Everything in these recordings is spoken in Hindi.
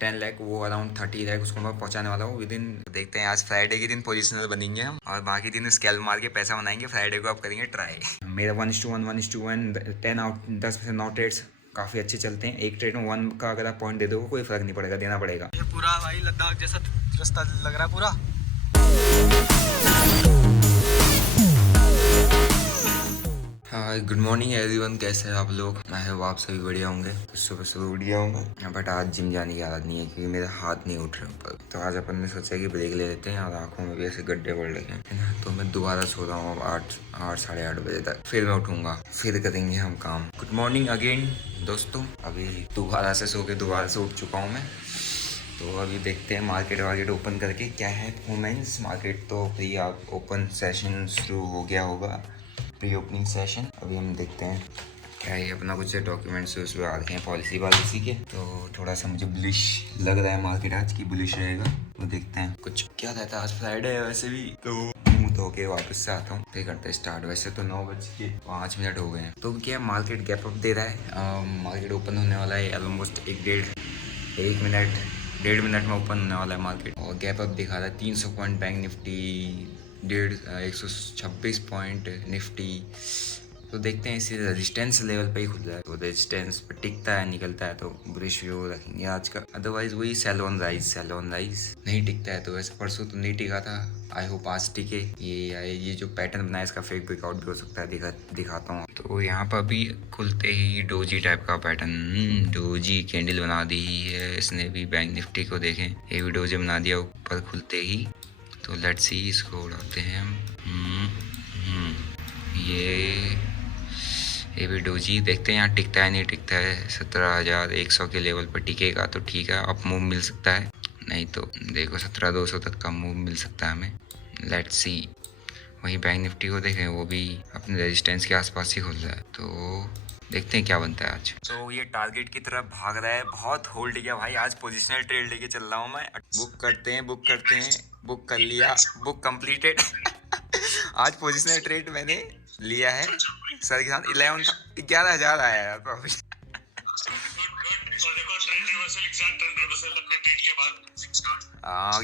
10 लाख, वो अराउंड 30 लाख उसको मैं पहुंचाने वाला हूँ विद इन। देखते हैं आज फ्राइडे के दिन पोजिशनल बनेंगे हम और बाकी दिन स्कैल्प मार के पैसा बनाएंगे। फ्राइडे को आप करेंगे ट्राई। मेरा 1:1 10% नॉट ट्रेड्स काफ़ी अच्छे चलते हैं। एक ट्रेड में 1 का अगर आप पॉइंट दे दोगे कोई फर्क नहीं पड़ेगा, देना पड़ेगा। ये पूरा भाई लद्दाख जैसा रास्ता लग रहा है पूरा। हाय गुड मॉर्निंग एवरीवन, कैसे हैं आप लोग? मैं है आप सभी बढ़िया होंगे, सुबह सुबह बढ़िया होंगे। बट आज जिम जाने की आदत नहीं है क्योंकि मेरे हाथ नहीं उठ रहे ऊपर। तो आज अपन ने सोचा कि ब्रेक ले लेते हैं और आंखों में भी ऐसे गड्ढे पड़ रखे हैं, है ना। तो मैं दोबारा सो रहा हूँ अब 8 साढ़े 8 बजे तक। फिर मैं उठूंगा, फिर करेंगे हम काम। गुड मॉर्निंग अगेन दोस्तों। अभी दोबारा से सो के दोबारा से उठ चुका हूँ मैं। तो अभी देखते हैं मार्केट वार्केट ओपन करके क्या है परफॉर्मेंस। मार्केट तो प्री ओपन सेशन शुरू हो गया होगा, प्री ओपनिंग सेशन। अभी हम देखते हैं क्या है। अपना कुछ डॉक्यूमेंट्स उसमें आ रखे हैं पॉलिसी के। तो थोड़ा सा मुझे बुलिश लग रहा है मार्केट आज की, बुलिश रहेगा। तो देखते हैं कुछ क्या रहता है। आज फ्राइडे है वैसे भी, तो मुँह धो के वापस से आता हूँ, फिर करते हैं स्टार्ट। वैसे तो 9:05 हो गए हैं। तो क्या मार्केट गैप अप दे रहा है। मार्केट ओपन होने वाला है ऑलमोस्ट 1.5 मिनट में ओपन होने वाला है मार्केट। और गैप अप दिखा रहा है 300 point bank Nifty, 126 point Nifty. तो देखते हैं इसी रेजिस्टेंस लेवल पे ही खुल जाए। तो रेजिस्टेंस पे टिकता है निकलता है तो बुलिश व्यू रखेंगे आज का। अदरवाइज वही सेल ऑन राइज नहीं टिकता है। तो वैसे परसों तो नहीं टिका था, आई होप आज टिके। ये जो पैटर्न बनाया इसका फेक ब्रेकआउट भी हो सकता है, दिखाता हूँ। तो यहाँ पर अभी खुलते ही डोजी टाइप का पैटर्न, डोजी कैंडल बना दी है इसने भी। बैंक निफ्टी को देखें, ये भी डोजी बना दिया ऊपर खुलते ही। तो लेट्स सी, इसको उड़ाते हैं हम। ये भी डोजी देखते हैं यहाँ टिकता है नहीं टिकता है। 17,100 के लेवल पर टिकेगा तो ठीक है, अप मूव मिल सकता है। नहीं तो देखो 17,200 तक का मूव मिल सकता है हमें। Let's see. वहीं बैंक निफ्टी को देखें, वो भी अपने रेजिस्टेंस के आसपास ही खुल रहा है। तो देखते हैं क्या बनता है आज। तो ये टारगेट की तरफ भाग रहा है, बहुत होल्ड किया भाई। आज पोजिशनल ट्रेड लेके चल रहा हूँ मैं। बुक करते हैं, बुक कर लिया, बुक कंप्लीटेड। आज पोजिशनल ट्रेड मैंने लिया है सर के साथ। 11,000 आया यार प्रॉफिट।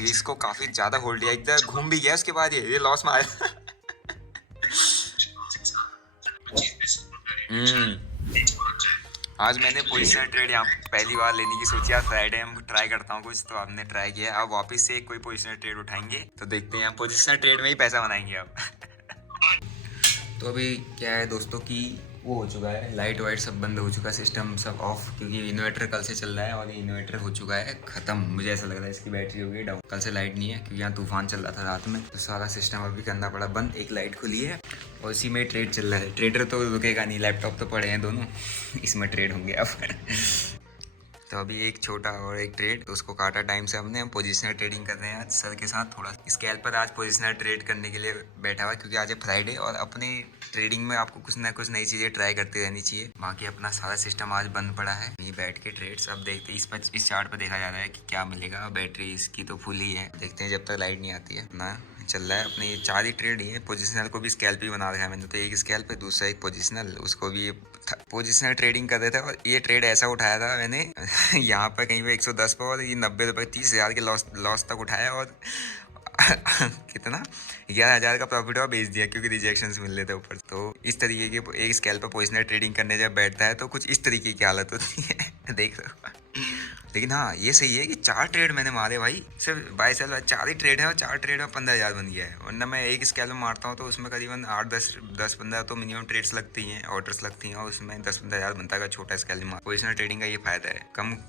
इसको काफी ज्यादा होल्ड किया, इधर घूम भी गया उसके बाद ये लॉस में आया। आज मैंने पोजिशनल ट्रेड यहाँ पहली बार लेने की सोची। आज फ्राइडे हम ट्राई करता हूँ कुछ, तो हमने ट्राई किया। अब वापस से कोई पोजिशनल ट्रेड उठाएंगे तो देखते हैं, यहाँ पोजिशनल ट्रेड में ही पैसा बनाएंगे अब। तो अभी क्या है दोस्तों की वो हो चुका है, लाइट वाइट सब बंद हो चुका है, सिस्टम सब ऑफ, क्योंकि इन्वर्टर कल से चल रहा है और ये इन्वर्टर हो चुका है ख़त्म। मुझे ऐसा लग रहा है इसकी बैटरी हो गई डाउन। कल से लाइट नहीं है क्योंकि यहाँ तूफान चल रहा था रात में, तो सारा सिस्टम अभी करना पड़ा बंद। एक लाइट खुली है और इसी में ट्रेड चल रहा है। ट्रेडर तो रुकेगा नहीं, लैपटॉप तो पड़े हैं दोनों, इसमें ट्रेड होंगे अब। तो अभी एक छोटा और एक ट्रेड, तो उसको काटा टाइम से हमने। हम पोजिशनल ट्रेडिंग कर रहे हैं आज सर के साथ। थोड़ा स्केल पर आज पोजिशनल ट्रेड करने के लिए बैठा हुआ क्योंकि आज है फ्राइडे और अपनी ट्रेडिंग में आपको कुछ ना कुछ नई चीज़ें ट्राई करती रहनी चाहिए। बाकी अपना सारा सिस्टम आज बंद पड़ा है, यहीं बैठ के ट्रेड्स। अब देखते हैं इस चार्ट पर देखा जा रहा है कि क्या मिलेगा। बैटरी इसकी तो फुल ही है, देखते हैं जब तक लाइट नहीं आती है ना। चल रहा है अपने 4 ही ट्रेड ही है। पोजिशनल को भी स्कैल्प ही बना रखा है मैंने, तो एक स्कैल्प है, दूसरा एक पोजिशनल, उसको भी पोजिशनल ट्रेडिंग कर रहे थे। और ये ट्रेड ऐसा उठाया था मैंने यहाँ पर कहीं पे 110 पर, और ये 90 रुपये 30,000 के लॉस तक उठाया और कितना 11,000 का प्रॉफिट हुआ, बेच दिया क्योंकि रिजेक्शंस मिल रहे थे ऊपर। तो इस तरीके की एक स्केल पर पोजिशनल ट्रेडिंग करने जब बैठता है तो कुछ इस तरीके की हालत होती है। देख रहे हो। लेकिन हाँ ये सही है कि 4 ट्रेड मैंने मारे भाई, सिर्फ बाय सेल 4 ही ट्रेड है और 4 ट्रेड में 15,000 बन गया है। वरना मैं एक स्केल में मारता हूँ तो उसमें करीबन 8-10-15 तो मिनिमम ट्रेड्स लगती हैं, ऑर्डर्स लगती हैं, और उसमें 10-15,000 बनता है छोटा स्केल में। पोजिशनल ट्रेडिंग का ये फायदा है,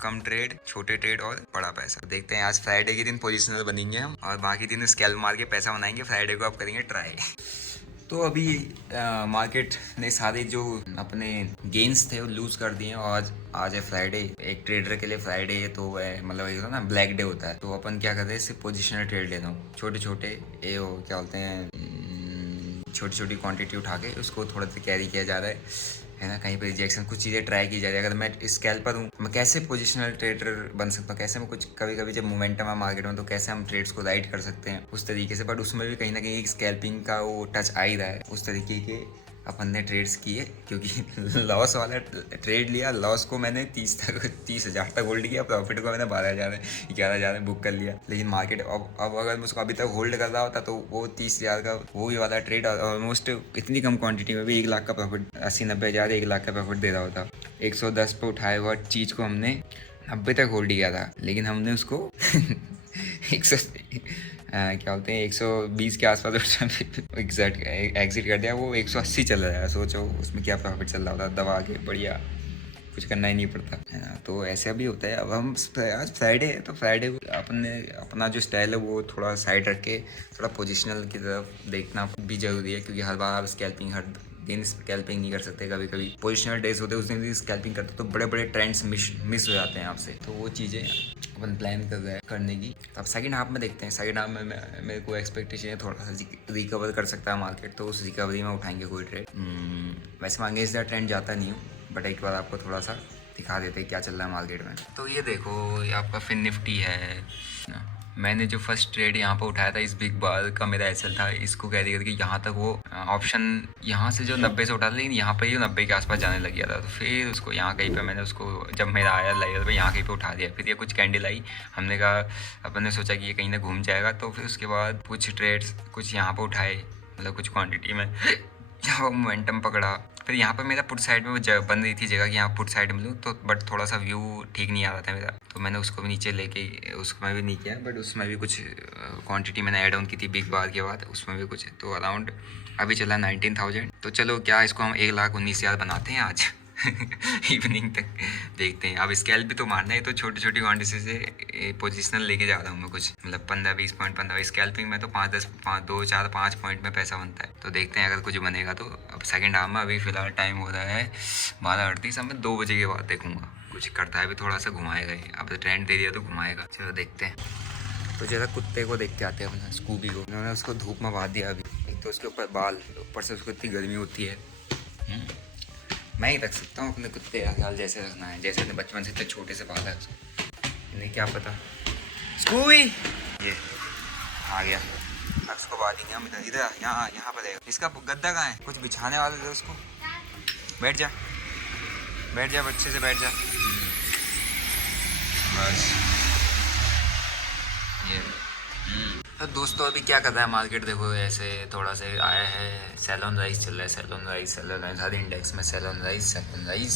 कम ट्रेड, छोटे ट्रेड और बड़ा पैसा। देखते हैं आज फ्राइडे के दिन पोजिशनल बनेंगे हम और बाकी दिन स्केल मार के पैसा बनाएंगे। फ्राइडे को आप करेंगे ट्राई। तो अभी मार्केट ने सारे जो अपने गेन्स थे वो लूज़ कर दिए और आज है फ्राइडे। एक ट्रेडर के लिए फ्राइडे है तो वह मतलब एक ना ब्लैक डे होता है। तो अपन क्या करते हैं, सिर्फ पोजिशनल ट्रेड लेता हूँ, छोटे छोटे ये हो क्या बोलते हैं, छोटी छोटी क्वांटिटी उठा के उसको थोड़ा सा कैरी किया जा रहा है ना। कहीं पे रिजेक्शन, कुछ चीज़ें ट्राई की जा रही है। अगर मैं स्कैल्प पर हूँ, मैं कैसे पोजिशनल ट्रेडर बन सकता हूँ, कैसे मैं कुछ कभी जब मोमेंटम है मार्केट में तो कैसे हम ट्रेड्स को राइट कर सकते हैं उस तरीके से। बट उसमें भी कहीं ना कहीं एक स्कैल्पिंग का वो टच आ ही रहा है, उस तरीके के अपन ने ट्रेड्स किए क्योंकि लॉस वाला ट्रेड लिया। लॉस को मैंने 30,000 तक होल्ड किया, प्रॉफिट को मैंने 11,000 बुक कर लिया। लेकिन मार्केट अब अगर मैं उसको अभी तक होल्ड कर रहा होता तो वो 30,000 का वो ही वाला ट्रेड ऑलमोस्ट इतनी कम क्वांटिटी में भी 1 लाख का प्रॉफिट, 80-90 हज़ार 1 लाख का प्रॉफिट दे रहा होता। 110 पे उठाए हुआ चीज़ को हमने 90 तक होल्ड किया था, लेकिन हमने उसको 100 क्या बोलते हैं 120 के आसपास एग्जिट कर दिया। वो 180 चल रहा है, सोचो उसमें क्या प्रॉफिट चल रहा होता, दबा के बढ़िया, कुछ करना ही नहीं पड़ता है ना। तो ऐसा भी होता है। अब हम आज फ्राइडे है तो फ्राइडे अपना जो स्टाइल है वो थोड़ा साइड रख के थोड़ा पोजिशनल की तरफ देखना भी ज़रूरी है, क्योंकि हर बार आप स्कैल्पिंग हर दिन स्कैल्पिंग नहीं कर सकते। कभी कभी पोजिशनल डेज होते हैं उस दिन भी स्कैल्पिंग करते तो बड़े बड़े ट्रेंड्स मिस हो जाते हैं आपसे। तो वो चीज़ें अपन प्लान कर रहे हैं करने की। तो अब सेकंड हाफ में देखते हैं। सेकंड हाफ में मेरे को एक्सपेक्टेशन है थोड़ा सा रिकवर कर सकता है मार्केट, तो उस रिकवरी में उठाएंगे कोई ट्रेड। वैसे मैं अगेंस्ट द ट्रेंड जाता नहीं हूँ, बट एक बार आपको थोड़ा सा दिखा देते हैं क्या चल रहा है मार्केट में। तो ये देखो, ये आपका फिन निफ्टी है। मैंने जो फर्स्ट ट्रेड यहाँ पर उठाया था इस बिग बार का, मेरा एसएल था। इसको कह दिया कि यहाँ तक वो ऑप्शन यहाँ से जो 90 से उठा था, लेकिन यहाँ पर ही 90 के आसपास जाने लग गया था। तो फिर उसको यहाँ कहीं पे मैंने उसको जब मेरा आया लेवल पे यहाँ कहीं पे उठा दिया। फिर ये कुछ कैंडल आई, हमने कहा अपन ने सोचा कि ये कहीं ना घूम जाएगा। तो फिर उसके बाद कुछ ट्रेड्स कुछ यहाँ पर उठाए, मतलब कुछ क्वान्टिटी में यहाँ पर मोमेंटम पकड़ा। फिर यहाँ पर मेरा पुट साइड में वो बन रही थी जगह कि यहाँ पुट साइड में लूँ, तो बट थोड़ा सा व्यू ठीक नहीं आ रहा था मेरा, तो मैंने उसको भी नीचे लेके उसमें भी नहीं किया। बट उसमें भी कुछ क्वांटिटी मैंने ऐड ऑन की थी बिग बार के बाद, उसमें भी कुछ। तो अराउंड अभी चला 19,000। तो चलो क्या इसको हम 1,19,000 बनाते हैं आज इवनिंग तक देखते हैं। अब स्केल भी तो मारना है, तो छोटी छोटी क्वांटिटी से पोजिशनल लेके जा रहा हूँ मैं कुछ, मतलब 15-20 पॉइंट 15 स्कैल्पिंग में तो 5 पॉइंट में पैसा बनता है। तो देखते हैं अगर कुछ बनेगा तो। अब सेकंड हाफ में अभी फिलहाल टाइम हो रहा है 12:38। अब मैं 2 बजे के बाद देखूंगा कुछ करता है, भी थोड़ा सा घुमाएगा ही। अब तो ट्रेंड दे दिया तो घुमाएगा, चलो देखते हैं। तो जरा कुत्ते को देख के आते हैं अपना, स्कूबी को। उन्होंने उसको धूप में बांध दिया अभी। एक तो उसके ऊपर बाल, ऊपर से उसको इतनी गर्मी होती है। मैं ही रख सकता हूँ अपने कुत्ते का ख्याल जैसे रखना है, जैसे अपने बचपन से इतने छोटे से पाला है उसको, इन्हें क्या पता। स्कूबी ये आ गया, अब उसको बांधेंगे हम इधर। यहाँ पर है। इसका गद्दा कहाँ है? कुछ बिछाने वाले थे उसको। बैठ जा बच्चे से, बैठ जा बस। ये तो दोस्तों अभी क्या कर रहा है मार्केट, देखो ऐसे थोड़ा सा आया है। सैलॉन राइज चल रहा है, सैलॉन राइज सारे इंडेक्स में सैलॉन राइज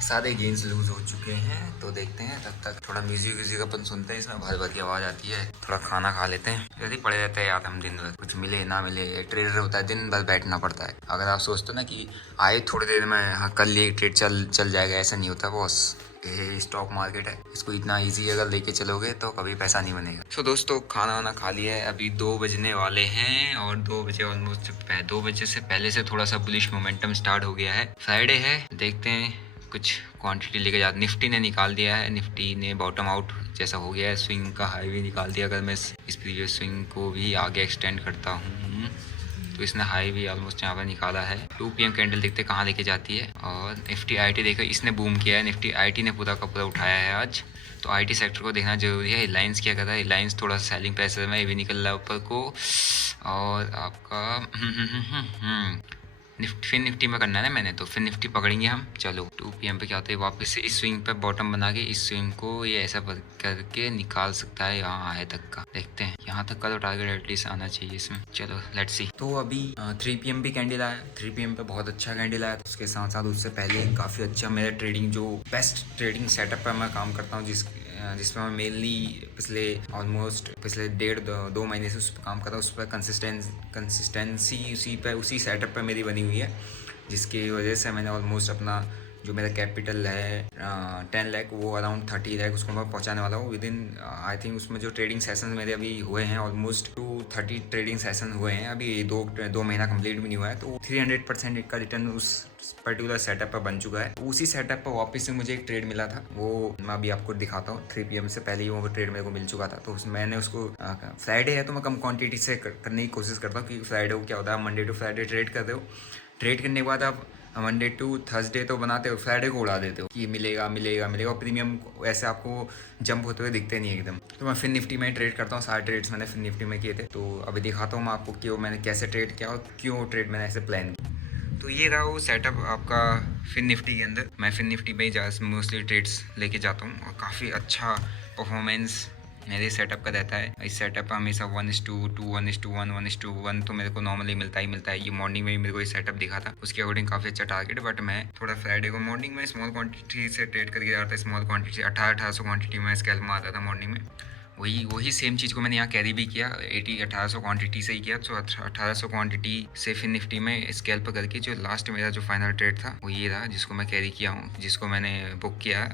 सारे गेंस लूज हो चुके हैं। तो देखते हैं, तब तक थोड़ा म्यूजिक अपन सुनते हैं, इसमें भर भर की आवाज़ आती है। थोड़ा खाना खा लेते हैं, यदि पड़े रहते हैं यार हम दिन भर, कुछ मिले ना मिले। ट्रेडर होता है, दिन भर बैठना पड़ता है। अगर आप सोचते हो ना कि आए थोड़ी देर में, हाँ कल ये ट्रेड चल जाएगा, ऐसा नहीं होता बॉस। ये स्टॉक मार्केट है, इसको इतना इजी अगर लेके चलोगे तो कभी पैसा नहीं बनेगा। सो दोस्तों खाना वाना खा लिया है, अभी 2 बजने वाले हैं और 2 बजे ऑलमोस्ट 2 बजे से पहले से थोड़ा सा बुलिश मोमेंटम स्टार्ट हो गया है। फ्राइडे है, देखते हैं कुछ क्वांटिटी लेके जाते। निफ्टी ने निकाल दिया है, निफ्टी ने बॉटम आउट जैसा हो गया है, स्विंग का हाई भी निकाल दिया। अगर मैं इस प्रीवियस स्विंग को भी आगे एक्सटेंड करता हूँ तो इसने हाई भी ऑलमोस्ट यहाँ पर निकाला है। 2 PM कैंडल देखते कहाँ लेके जाती है। और निफ्टी IT देखो, इसने बूम किया है, निफ्टी IT ने पूरा का पूरा उठाया है आज। तो IT सेक्टर को देखना जरूरी है। रिलायंस क्या कर रहा है, रिलायंस थोड़ा सा सेलिंग प्रेशर में, ये भी निकल रहा है ऊपर को। और आपका फिर निफ्टी में करना है ना मैंने, तो फिर निफ्टी पकड़ेंगे हम। चलो 2 PM पे क्या होता है, वापस से इस स्विंग पे बॉटम बना के इस स्विंग को ये ऐसा करके निकाल सकता है यहाँ आए तक का। देखते हैं, यहाँ तक का तो टारगेट एटलीस्ट आना चाहिए इसमें। चलो लेट्स सी। तो अभी 3 PM भी कैंडल आया, 3 PM पे बहुत अच्छा कैंडल आया। उसके साथ साथ उससे पहले काफ़ी अच्छा मेरा ट्रेडिंग, जो बेस्ट ट्रेडिंग सेटअप पर मैं काम करता हूँ, जिसमें मैं मेनली पिछले 1.5-2 महीने से उस पर काम कर रहा हूँ। उस पर कंसिस्टेंसी उसी सेटअप पर मेरी बनी हुई है, जिसकी वजह से मैंने ऑलमोस्ट अपना जो मेरा कैपिटल है 10 लाख, वो अराउंड 30 लाख उसको मैं पहुंचाने वाला हूँ विद इन आई थिंक। उसमें जो ट्रेडिंग सेशन मेरे अभी हुए हैं ऑलमोस्ट 230 ट्रेडिंग सेशन हुए हैं अभी, 2 महीना कंप्लीट भी नहीं हुआ है। तो 300% का रिटर्न उस पर्टिकुलर सेटअप पर बन चुका है। उसी सेटअप पर वापस से मुझे एक ट्रेड मिला था, वो मैं अभी आपको दिखाता हूँ। 3 PM से पहले ही वो ट्रेड मेरे को मिल चुका था। तो मैंने उसको फ्राइडे है तो मैं कम क्वांटिटी से करने की कोशिश करता हूँ, क्योंकि फ्राइडे को क्या होता है, मंडे टू फ्राइडे ट्रेड करते हो। ट्रेड करने के बाद आप मंडे टू थर्सडे तो बनाते हो, फ्राइडे को उड़ा देते हो कि मिलेगा। और प्रीमियम ऐसे आपको जंप होते हुए दिखते नहीं एकदम। तो मैं फिर निफ्टी में ट्रेड करता हूँ, सारे ट्रेड्स मैंने फिर निफ्टी में किए थे। तो अभी दिखाता हूँ मैं आपको कि वो मैंने कैसे ट्रेड किया और क्यों ट्रेड मैंने ऐसे प्लान किया। तो ये रहा वो सेटअप आपका फिन निफ्टी के अंदर। मैं फिन निफ्टी पे ही मोस्टली ट्रेड्स लेके जाता हूँ और काफ़ी अच्छा परफॉर्मेंस मेरे सेटअप का रहता है। इस सेटअप का हमेशा 1:2, 1:1, 1:1 तो मेरे को नॉर्मली मिलता ही मिलता है। ये मॉर्निंग में ही मेरे को ये सेटअप दिखा था, उसके अकॉर्डिंग काफ़ी अच्छा टारगेट। बट मैं थोड़ा फ्राइडे को मॉर्निंग में स्मॉल क्वांटिटी से ट्रेड करके जाता था। स्मॉल क्वांटिटी 1800 क्वांटिटी में स्केल में आता था मॉर्निंग में। वही सेम चीज़ को मैंने यहाँ कैरी भी किया, 1800 क्वांटिटी से ही किया। तो 1800 क्वांटिटी से फिर निफ्टी में स्केल पर करके जो लास्ट मेरा जो फाइनल ट्रेड था वो ये रहा, जिसको मैं कैरी किया हूँ, जिसको मैंने बुक किया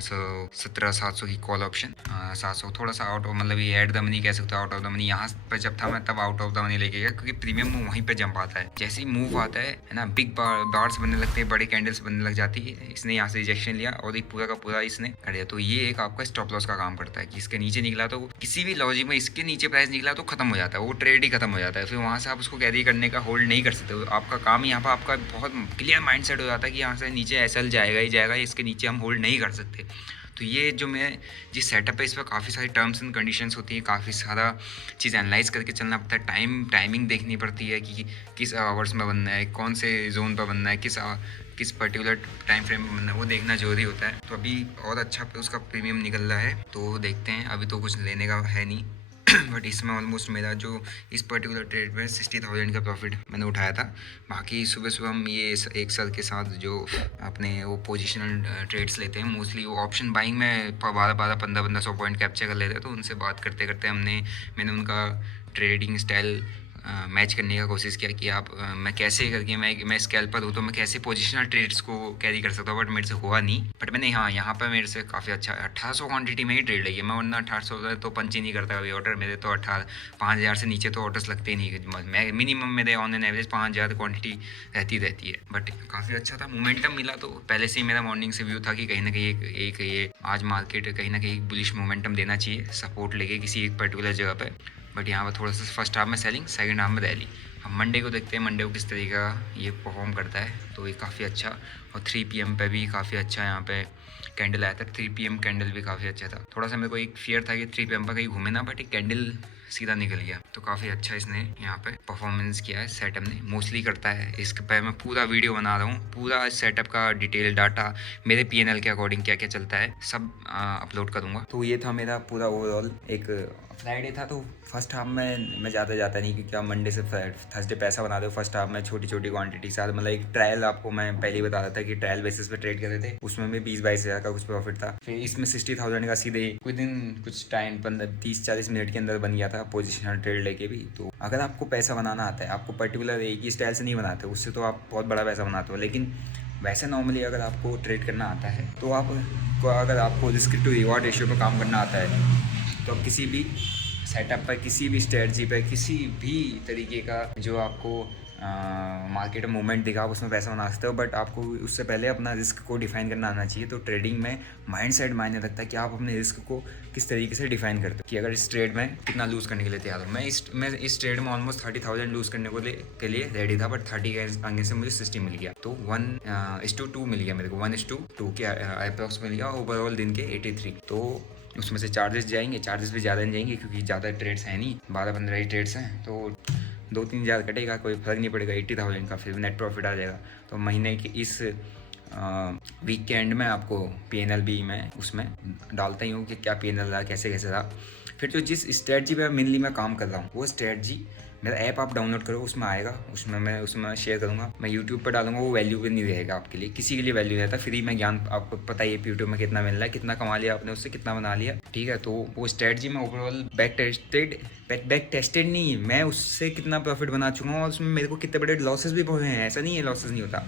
17,700 की कॉल ऑप्शन। 700 थोड़ा सा आउट ऑफ, मतलब ये एट द मनी कह सकते हो, आउट ऑफ द मनी। यहाँ पर जब था मैं तब आउट ऑफ द मनी लेके गया, क्योंकि प्रीमियम मूव वहीं पर जंप आता है। जैसे ही मूव आता है ना, बिग बार्स बनने लगते हैं, बड़े कैंडल्स बनने लग जाती है। इसने यहाँ से रिजेक्शन लिया और एक पूरा का पूरा इसने कर दिया। तो ये एक आपका स्टॉप लॉस का काम करता है कि इसके नीचे निकला तो किसी भी लॉजिक में इसके नीचे प्राइस निकला तो खत्म हो जाता है, वो ट्रेड ही खत्म हो जाता है। फिर वहाँ से आप उसको कैरी करने का होल्ड नहीं कर सकते। आपका काम यहाँ पर आपका बहुत क्लियर माइंडसेट हो जाता है कि यहाँ से नीचे एसएल जाएगा ही जाएगा, इसके नीचे हम होल्ड नहीं कर सकते। तो ये जो मैं जिस सेटअप है इस पर काफ़ी सारी टर्म्स एंड कंडीशंस होती है, काफ़ी सारा चीज़ एनालाइज करके चलना पड़ता है। टाइमिंग देखनी पड़ती है कि किस आवर्स में बनना है, कौन से जोन पर बनना है, किस पर्टिकुलर टाइम फ्रेम में बनना है, वो देखना जरूरी होता है। तो अभी और अच्छा उसका प्रीमियम निकल रहा है, तो देखते हैं। अभी तो कुछ लेने का है नहीं बट इसमें ऑलमोस्ट मेरा जो इस पर्टिकुलर ट्रेड में 60,000 का प्रॉफिट मैंने उठाया था। बाकी सुबह हम ये एक सर के साथ जो अपने वो पोजिशनल ट्रेड्स लेते हैं, मोस्टली वो ऑप्शन बाइंग में 12-12, 15-15 पॉइंट कैप्चर कर लेते हैं। तो उनसे बात करते करते मैंने उनका ट्रेडिंग स्टाइल मैच करने का कोशिश किया कि मैं कैसे करके मैं स्कैल्पर हूँ तो मैं कैसे पोजिशनल ट्रेड्स को कैरी कर सकता हूँ। बट मेरे से हुआ नहीं। बट मैंने यहाँ पर मेरे से काफ़ी अच्छा 1800 क्वांटिटी में ही ट्रेड लगी है। मैं वरना 1800 तो पंच ही नहीं करता कभी ऑर्डर। मेरे तो 5,000 से नीचे तो ऑर्डर्स लगते ही नहीं। मैं मिनिमम मेरे ऑन एन एवरेज 5,000 क्वान्टिटी रहती है। बट काफ़ी अच्छा था, मोमेंटम मिला। तो पहले से ही मेरा मॉर्निंग से व्यू था कि कहीं ना कहीं एक ये आज मार्केट कहीं ना कहीं बुलिश मोमेंटम देना चाहिए, सपोर्ट लेके किसी एक पर्टिकुलर जगह पर। बट यहाँ पर थोड़ा सा फर्स्ट हाफ में सेलिंग, सेकंड हाफ में रैली। हम मंडे को देखते हैं, मंडे को किस तरीके का ये परफॉर्म करता है। तो ये काफ़ी अच्छा, और 3 PM पे भी काफ़ी अच्छा यहाँ पे कैंडल आया था। 3 PM कैंडल भी काफ़ी अच्छा था। थोड़ा सा मेरे को एक फियर था कि 3 PM पर कहीं घूमे ना, बट एक कैंडल सीधा निकल गया। तो काफ़ी अच्छा इसने यहाँ पे परफॉर्मेंस किया है, सेटअप ने मोस्टली करता है। इसके पे मैं पूरा वीडियो बना रहा हूँ, पूरा सेटअप का डिटेल डाटा मेरे PNL के अकॉर्डिंग क्या क्या चलता है सब अपलोड करूँगा। तो ये था मेरा पूरा ओवरऑल। एक फ्राइडे था तो फर्स्ट हाफ में मैं ज़्यादा जाता नहीं, क्योंकि आप मंडे से थर्सडे पैसा बना दो। फर्स्ट हाफ में छोटी छोटी क्वांटिटी के साथ, मतलब एक ट्रायल, आपको मैं पहले ही बता रहा था कि ट्रायल बेसिस पे ट्रेड कर रहे थे, उसमें भी 20-22 हज़ार का कुछ प्रॉफिट था। फिर इसमें 60,000 का सीधे कुछ टाइम 30-40 मिनट के अंदर बन गया था, पोजिशनल ट्रेड लेके भी। तो अगर आपको पैसा बनाना आता है, आपको पर्टिकुलर एक ही स्टाइल से नहीं बनाते, उससे तो आप बहुत बड़ा पैसा बनाते हो। लेकिन वैसे नॉर्मली अगर आपको ट्रेड करना आता है तो अगर आपको रिस्क टू रिवॉर्ड रेशियो पर काम करना आता है, तो आप किसी भी सेटअप पर, किसी भी स्ट्रेटजी पर, किसी भी तरीके का जो आपको मार्केट मूवमेंट दिखा, आप उसमें पैसा बना सकते हो। बट आपको उससे पहले अपना रिस्क को डिफाइन करना आना चाहिए। तो ट्रेडिंग में माइंडसेट मायने रखता है कि आप अपने रिस्क को किस तरीके से डिफाइन करते हो, कि अगर इस ट्रेड में कितना लूज़ करने के लिए तैयार हो। मैं इस ट्रेड में ऑलमोस्ट 30,000 लूज़ करने के लिए रेडी था, बट 30 के आगे से मुझे 60 मिल गया। तो 1:2 मिल गया मेरे को, 1:2 के अप्रॉक्स मिल गया। ओवरऑल दिन के 83। तो उसमें से चार्जेस जाएंगे, चार्जेस भी ज़्यादा नहीं जाएंगे, क्योंकि ज़्यादा ट्रेड्स हैं नहीं, 12-15 ही ट्रेड्स हैं। तो 2-3 हज़ार कटेगा, कोई फर्क नहीं पड़ेगा। 80,000 का फिर नेट प्रॉफिट आ जाएगा। तो महीने के इस वीकेंड में आपको PNL भी मैं उसमें डालता ही हूँ कि क्या PNL रहा, कैसे रहा। फिर जो जिस स्ट्रेटजी पे मेनली मैं काम कर रहा हूँ, वो स्ट्रेटजी मेरा ऐप आप डाउनलोड करो, उसमें आएगा, उसमें शेयर करूँगा। मैं यूट्यूब पर डालूंगा, वो वैल्यू भी नहीं रहेगा आपके लिए, किसी के लिए वैल्यू रहता। फ्री में ज्ञान, आपको पता ही है यूट्यूब में कितना मिल रहा है, कितना कमा लिया आपने उससे, कितना बना लिया, ठीक है। तो वो स्ट्रेटजी में ओवरऑल बैक टेस्टेड नहीं है, मैं उससे कितना प्रॉफिट बना चुका हूँ, और उसमें मेरे को कितने बड़े लॉसेस भी हुए हैं। ऐसा नहीं है लॉसेस नहीं होता,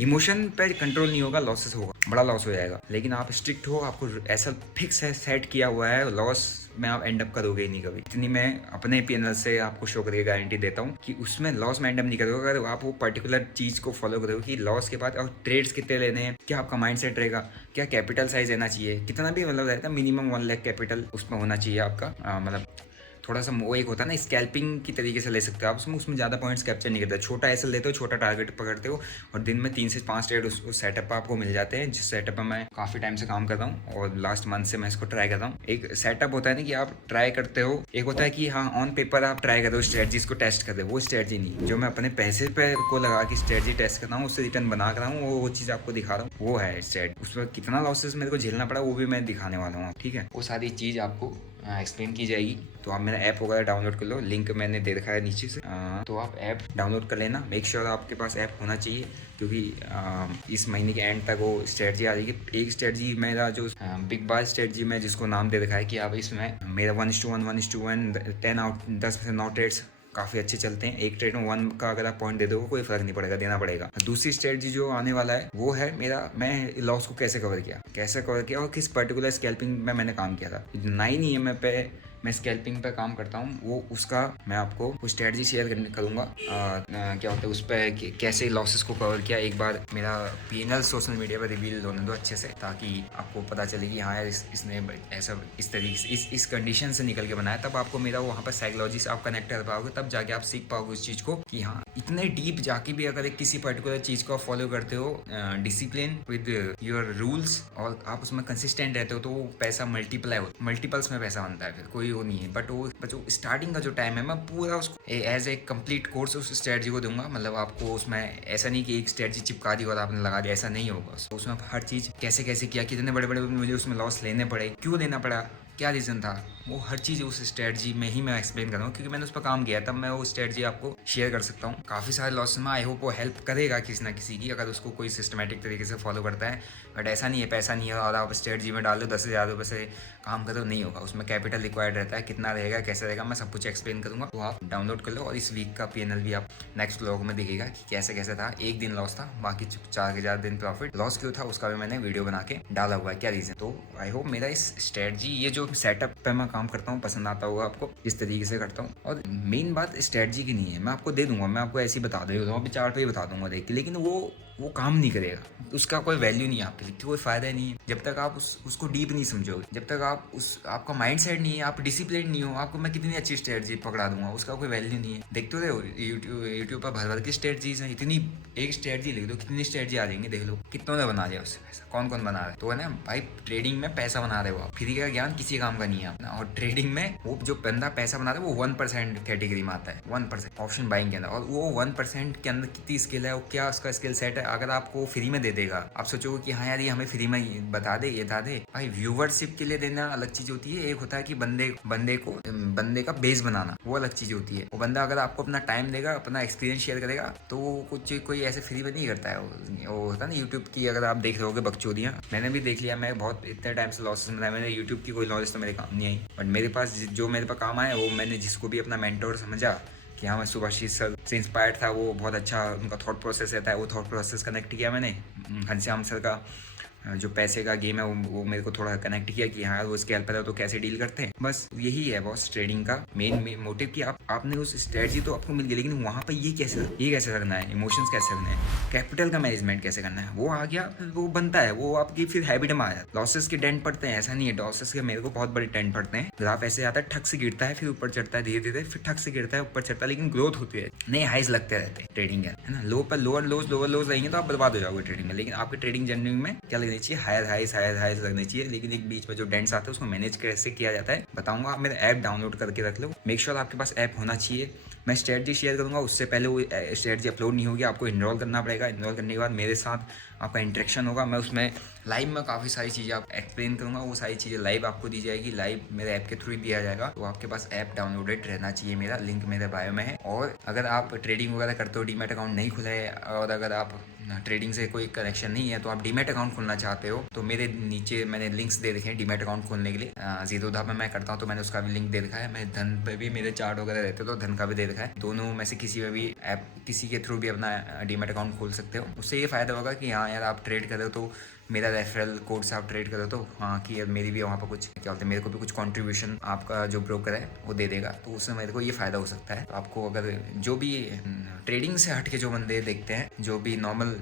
इमोशन पर कंट्रोल नहीं होगा, लॉसेस होगा, बड़ा लॉस हो जाएगा। लेकिन आप स्ट्रिक्ट हो, आपको ऐसा फिक्स है, सेट किया हुआ है, लॉस में आप एंड अप करोगे ही नहीं कभी। इतनी मैं अपने PNL से आपको शो करके गारंटी देता हूँ कि उसमें लॉस में एंड अप नहीं करोगे। अगर आप वो पर्टिकुलर चीज़ को फॉलो करोगे कि लॉस के बाद और ट्रेड्स कितने लेने हैं, क्या आपका माइंड सेट रहेगा, क्या कैपिटल साइज रहना चाहिए, कितना भी मतलब रहता है, मिनिमम 1 लाख कैपिटल उसमें होना चाहिए आपका, मतलब। थोड़ा सा वो एक होता है ना, स्कैल्पिंग की तरीके से ले सकते हो आप उसमें ज़्यादा पॉइंट्स कैप्चर नहीं करते। छोटा ऐसे लेते हो, छोटा टारगेट पकड़ते हो और दिन में 3 से 5 ट्रेड उस सेटअप पर आपको मिल जाते हैं, जिस सेटअप पर मैं काफ़ी टाइम से काम कर रहा हूँ और लास्ट मंथ से मैं इसको ट्राई कर रहा हूँ। एक सेटअप होता है ना कि आप ट्राई करते हो, एक होता है कि हाँ ऑन पेपर आप ट्राई कर रहे हो स्ट्रेटजीज को टेस्ट कर रहे हो, वो स्ट्रेटजी नहीं। जो मैं अपने पैसे पे को लगा के स्ट्रेटजी टेस्ट कर रहा हूँ, उससे रिटर्न बना कर रहा हूँ, वो चीज़ आपको दिखा रहा हूँ, वो है स्ट्रेट। उस पर कितना लॉसेस मेरे को झेलना पड़ा वो भी मैं दिखाने वाला हूँ, ठीक है। वो सारी चीज़ आपको एक्सप्लेन की जाएगी। तो आप मेरा ऐप वगैरह डाउनलोड कर लो, लिंक मैंने दे रखा है नीचे से। तो आप ऐप डाउनलोड कर लेना, मेक श्योर आपके पास ऐप होना चाहिए, क्योंकि इस महीने के एंड तक वो स्ट्रेटजी आ जाएगी। एक स्ट्रेटजी मेरा जो बिग बार स्ट्रेटजी में जिसको नाम दे रखा है कि आप इसमें मेरा 1:1 1:1 10 में 9 ट्रेड्स काफ़ी अच्छे चलते हैं। एक ट्रेड में 1 का अगर आप पॉइंट दे दोगे कोई फर्क नहीं पड़ेगा, देना पड़ेगा। दूसरी स्ट्रेटजी जो आने वाला है वो है मेरा, मैं लॉस को कैसे कवर किया और किस पर्टिकुलर स्कैल्पिंग में मैंने काम किया था। 9 EM पे मैं स्कैल्पिंग पे काम करता हूँ, वो उसका मैं आपको कुछ स्ट्रेटजी शेयर करूँगा। क्या होता है उस पर कैसे लॉसेस को कवर किया। एक बार मेरा P&L सोशल मीडिया पर रिवील होने दो अच्छे से, ताकि आपको पता चले कि हाँ यार इसने ऐसा इस तरीके से इस कंडीशन से निकल के बनाया। तब आपको मेरा वहाँ पर साइकोलॉजी से आप कनेक्ट कर पाओगे, तब जाके आप सीख पाओगे उस चीज़ को कि हाँ इतने डीप जाके भी अगर एक किसी पर्टिकुलर चीज़ को आप फॉलो करते हो डिसिप्लिन विद योर रूल्स और आप उसमें कंसिस्टेंट रहते हो, तो वो पैसा मल्टीपल्स में पैसा बनता है। फिर कोई वो नहीं है, बट जो स्टार्टिंग का जो टाइम है मैं पूरा उसको एज ए कंप्लीट कोर्स उस स्ट्रेटजी को दूंगा। मतलब आपको उसमें ऐसा नहीं कि एक स्ट्रेटजी चिपका दी और आपने लगा दिया, ऐसा नहीं होगा। उसमें हर चीज़ कैसे कैसे किया, कितने बड़े बड़े मुझे उसमें लॉस लेने पड़े, क्यों लेना पड़ा, क्या रीज़न था, वो हर चीज़ उस स्ट्रेटजी में ही मैं एक्सप्लेन कर रहा हूँ, क्योंकि मैंने उस पर काम किया, तब मैं वो स्ट्रेटजी आपको शेयर कर सकता हूँ। काफ़ी सारे लॉस में आई होप वो हेल्प करेगा किसी ना किसी की, अगर उसको कोई सिस्टमेटिक तरीके से फॉलो करता है। बट ऐसा नहीं है पैसा नहीं है और आप स्ट्रेटजी में डाल दो 10,000 रुपये से काम करो, नहीं होगा। उसमें कैपिटल रिक्वायर्ड रहता है, कितना रहेगा कैसे रहेगा मैं सब कुछ एक्सप्लेन करूँगा। तो आप डाउनलोड कर लो और इस वीक का P&L भी आप नेक्स्ट व्लॉग में दिखेगा कि कैसे कैसे था। एक दिन लॉस था, बाकी 4 दिन प्रॉफिट। लॉस क्यों था उसका भी मैंने वीडियो बना के डाला हुआ है, क्या रीज़न। तो आई होप मेरा इस स्ट्रेटजी, ये जो सेटअप पे मैं काम करता हूँ पसंद आता होगा आपको, इस तरीके से करता हूँ। और मेन बात स्ट्रेटजी की नहीं है, मैं आपको दे दूंगा, मैं आपको ऐसे ही बता दूंगा, अभी चार्ट पे ही बता दूंगा देख के, लेकिन वो काम नहीं करेगा, उसका कोई वैल्यू नहीं है आपके लिए, कोई फायदा नहीं है जब तक आप उसको डीप नहीं समझोगे, जब तक आप आपका माइंड सेट नहीं है, आप डिसिप्लिन नहीं हो। आपको मैं कितनी अच्छी स्ट्रेटजी पकड़ा दूंगा, उसका कोई वैल्यू नहीं है। देखते हो यूट्यूब पर भर की स्ट्रेटजीज हैं, इतनी एक स्ट्रेटजी लिख दो कितनी स्ट्रेटजी आ जाएंगी, देख लो कितनों ने बना दिया उससे पैसा, कौन कौन बना रहा है। तो है ना भाई, ट्रेडिंग में पैसा बना रहे हो आप, फ्री का ज्ञान किसी काम का नहीं है अपना। और ट्रेडिंग में वो जो बंदा पैसा बना रहा है वो 1% कैटेगरी में आता है, 1% ऑप्शन बाइंग के अंदर। और वो 1% के अंदर कितनी स्किल है, वो क्या उसका स्किल सेट है। अगर आपको फ्री में दे देगा, आप सोचोगे कि हाँ यार ये हमें फ्री में बता दे, ये बता दे। भाई व्यूवरशिप के लिए देना अलग चीज होती है, एक होता है कि बंदे का बेस बनाना, वो अलग चीज होती है। वो बंदा अगर आपको अपना टाइम देगा, अपना एक्सपीरियंस शेयर करेगा, तो वो कोई ऐसे फ्री में नहीं करता है। वो होता है ना यूट्यूब की, अगर आप देख रहे होगे बकचोदियाँ, मैंने भी देख लिया, मैं बहुत इतने टाइम से लॉसेस में था, मैंने यूट्यूब की कोई नॉलेज तो मेरे काम नहीं आई। बट मेरे पास जो मेरे पास काम आया, वो मैंने जिसको भी अपना मेंटोर समझा कि हाँ मैं सुभाषित सर से इंस्पायर्ड था, वो बहुत अच्छा उनका थॉट प्रोसेस रहता है, वो थॉट प्रोसेस कनेक्ट किया मैंने। घनश्याम सर का जो पैसे का गेम है वो मेरे को थोड़ा कनेक्ट किया कि हाँ वो स्केल पर है तो कैसे डील करते हैं। बस यही है बॉस ट्रेडिंग का मेन मोटिव कि आपने उस स्ट्रेटजी तो आपको मिल गई, लेकिन वहाँ पर ये कैसे करना है, इमोशंस कैसे करना है, कैपिटल का मैनेजमेंट कैसे करना है, वो आ गया, वो बनता है, वो आपकी फिर हैबिट में आ जाता है। लॉसेस के डेंट पड़ते हैं, ऐसा नहीं है लॉसेस के मेरे को बहुत बड़े डेंट पड़ते हैं। ग्राफ ऐसे आता है, ठक से गिरता है, फिर ऊपर चढ़ता है, धीरे धीरे फिर ठक से गिरता है, ऊपर चढ़ता है, लेकिन ग्रोथ होती है, नए हाइज लगते रहते हैं ट्रेडिंग है ना। लो पर लोअर लोज रहेंगे तो आप बर्बाद हो जाओगे ट्रेडिंग में। लेकिन आपके ट्रेडिंग जर्नी में क्या लगनी चाहिए, हायर हाइज लगनी चाहिए। लेकिन एक बीच में जो डेंट्स आते हैं उसको मैनेज कैसे किया जाता है बताऊंगा। आप मेरा ऐप डाउनलोड करके रख लो, मेक श्योर आपके पास ऐप होना चाहिए। मैं स्ट्रेटजी शेयर करूंगा, उससे पहले वो स्ट्रेटजी अपलोड नहीं होगी, आपको इनरोल करना पड़ेगा। इनरोल करने के बाद मेरे साथ आपका इंटरेक्शन होगा, मैं उसमें लाइव में काफ़ी सारी चीज़ें आप एक्सप्लेन करूंगा, वो सारी चीज़ें लाइव आपको दी जाएगी, लाइव मेरे ऐप के थ्रू ही दिया जाएगा। तो आपके पास ऐप डाउनलोडेड रहना चाहिए, मेरा लिंक मेरे बायो में है। और अगर आप ट्रेडिंग वगैरह करते हो, डीमैट अकाउंट नहीं खुला है, और अगर आप ट्रेडिंग से कोई कनेक्शन नहीं है, तो आप डीमैट अकाउंट खोलना चाहते हो, तो मेरे नीचे मैंने लिंक्स दे रखे हैं डीमैट अकाउंट खोलने के लिए। जीरोधा में मैं करता हूँ तो मैंने उसका भी लिंक दे रखा है। मैं धन पे भी मेरे चार्ट वगैरह रहते तो धन का भी दे रखा है। दोनों में से किसी में भी ऐप, किसी के थ्रू भी अपना डीमैट अकाउंट खोल सकते हो। उससे ये फ़ायदा होगा कि हाँ यार आप ट्रेड कर रहे हो तो मेरा रेफरल कोड से आप ट्रेड करो, तो हाँ कि यार मेरी भी वहाँ पर कुछ क्या होता है, मेरे को भी कुछ कंट्रीब्यूशन आपका जो ब्रोकर है वो दे देगा, तो उससे मेरे को ये फ़ायदा हो सकता है। तो आपको अगर जो भी ट्रेडिंग से हट के जो बंदे देखते हैं, जो भी नॉर्मल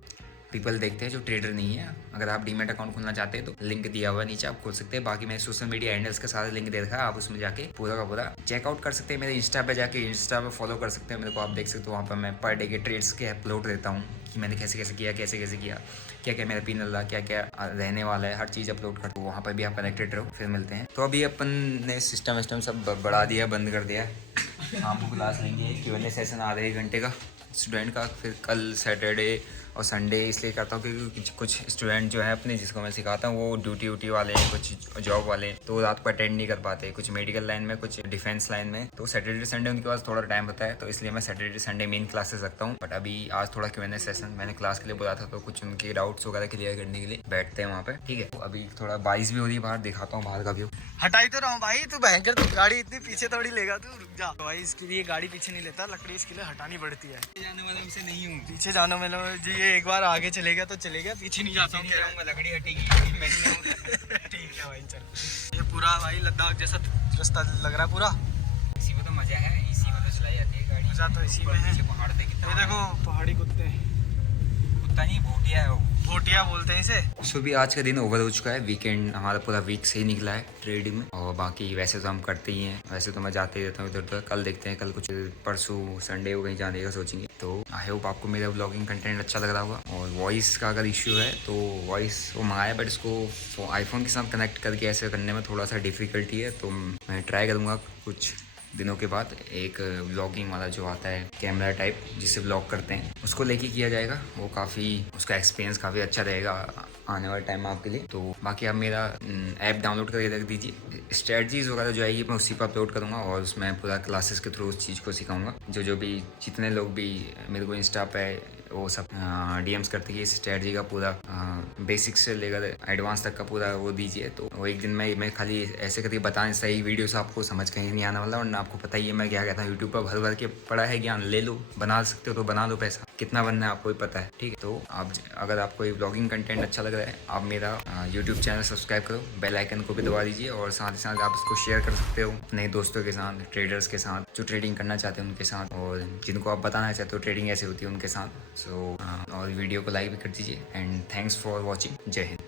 पीपल देखते हैं जो ट्रेडर नहीं है। अगर आप डीमेट अकाउंट खोलना चाहते हैं तो लिंक दिया हुआ है नीचे, आप खोल सकते हैं। बाकी मैं सोशल मीडिया हैंडल्स का सारा लिंक दे रखा है, आप उसमें जाके पूरा का पूरा चेकआउट कर सकते हैं। मेरे इंस्टा पे जाके इंस्टा पे फॉलो कर सकते हैं मेरे को, आप देख सकते हो वहाँ पर मैं पर डे के ट्रेड्स के अपलोड देता हूँ कि मैंने कैसे कैसे किया, क्या क्या मेरा पिन रहा, क्या क्या रहने वाला है, हर चीज़ अपलोड करता हूँ। वहाँ पर भी आप कनेक्टेड रहो, फिर मिलते हैं। तो अभी अपन ने सिस्टम विस्टम सब बढ़ा दिया, बंद कर दिया। शाम को क्लास लेंगे, Q&A सेशन आधे 1 घंटे का स्टूडेंट का। फिर कल सैटरडे और संडे इसलिए करता हूँ क्योंकि कुछ स्टूडेंट जो है अपने, जिसको मैं सिखाता हूँ, वो ड्यूटी व्यूटी वाले हैं, कुछ जॉब वाले हैं, तो रात को अटेंड नहीं कर पाते। कुछ मेडिकल लाइन में, कुछ डिफेंस लाइन में, तो सैटरडे संडे उनके पास थोड़ा टाइम होता है, तो इसलिए मैं सैटरडे संडे मेन क्लासेस रखता हूँ। बट अभी आज थोड़ा Q&A सेशन मैंने क्लास के लिए बोला था, तो कुछ उनके डाउट्स वगैरह क्लियर करने के लिए बैठते हैं वहाँ पे, ठीक है। तो अभी थोड़ा बारिश भी हो रही है बाहर, दिखाता हूँ बाहर का व्यू। हटाई तो रहा हूँ भाई, तू भयंकर, तू गाड़ी इतनी पीछे थोड़ी लेगा, तू रुक जा भाई। इसके लिए गाड़ी पीछे नहीं लेता, लकड़ी इसके लिए हटानी पड़ती है। जाने वाले उनसे नहीं हूँ, पीछे जाने वाला जी, ये एक बार आगे चलेगा तो चलेगा, पीछे नहीं जाता हूँ। लकड़ी हटेगी ठीक है भाई, चल। ये पूरा भाई लद्दाख जैसा रास्ता लग रहा है पूरा। इसी में तो मजा है, इसी में तो चलाई जाती है गाड़ी। मजा तो इसी में है। पहाड़ पे ये देखो पहाड़ी कुत्ते, कुत्ता नहीं भूटिया है वो, भोटिया बोलते हैं इसे। सो भी आज का दिन ओवर हो चुका है, वीकेंड हमारा पूरा वीक से ही निकला है ट्रेडिंग में। और बाकी वैसे तो हम करते ही हैं, वैसे तो मैं जाते ही रहता हूँ इधर उधर। कल देखते हैं, कल कुछ परसों संडे को कहीं जाने का सोचेंगे। तो आई होप आपको मेरा ब्लॉगिंग कंटेंट अच्छा लग रहा होगा। और वॉइस का अगर इश्यू है तो वॉइस वो मंगाया, बट इसको आईफोन के साथ कनेक्ट करके ऐसे करने में थोड़ा सा डिफिकल्टी है, तो मैं ट्राई करूँगा कुछ दिनों के बाद एक व्लॉगिंग वाला जो आता है कैमरा टाइप, जिससे व्लॉग करते हैं, उसको लेके किया जाएगा। वो काफ़ी, उसका एक्सपीरियंस काफ़ी अच्छा रहेगा आने वाले टाइम में आपके लिए। तो बाकी आप मेरा ऐप डाउनलोड करके रख दीजिए, स्ट्रेटजीज वगैरह जो आएगी मैं उसी पर अपलोड करूँगा, और उसमें पूरा क्लासेस के थ्रू उस चीज़ को सिखाऊंगा। जो भी जितने लोग भी मेरे को इंस्टा पे वो सब DMs करते हैं, इस स्ट्रेटजी का पूरा बेसिक्स से लेकर एडवांस तक का पूरा वो दीजिए। तो वो एक दिन में मैं खाली ऐसे करके बताएं, सही वीडियो से आपको समझ कहीं नहीं आने वाला। और आपको पता ही है मैं क्या कहता हूँ, यूट्यूब पर भर भर के पड़ा है ज्ञान, ले लो, बना सकते हो तो बना लो, पैसा कितना बनना है आपको ही पता है, ठीक है। तो आप अगर आपको ये ब्लॉगिंग कंटेंट अच्छा लग रहा है, आप मेरा यूट्यूब चैनल सब्सक्राइब करो, बेल आइकन को भी दबा दीजिए, और साथ ही साथ आप इसको शेयर कर सकते हो अपने दोस्तों के साथ, ट्रेडर्स के साथ, जो ट्रेडिंग करना चाहते हैं उनके साथ, और जिनको आप बताना चाहते हो ट्रेडिंग ऐसे होती है उनके साथ। सो और वीडियो को लाइक भी कर दीजिए। And thanks for watching. जय हिंद।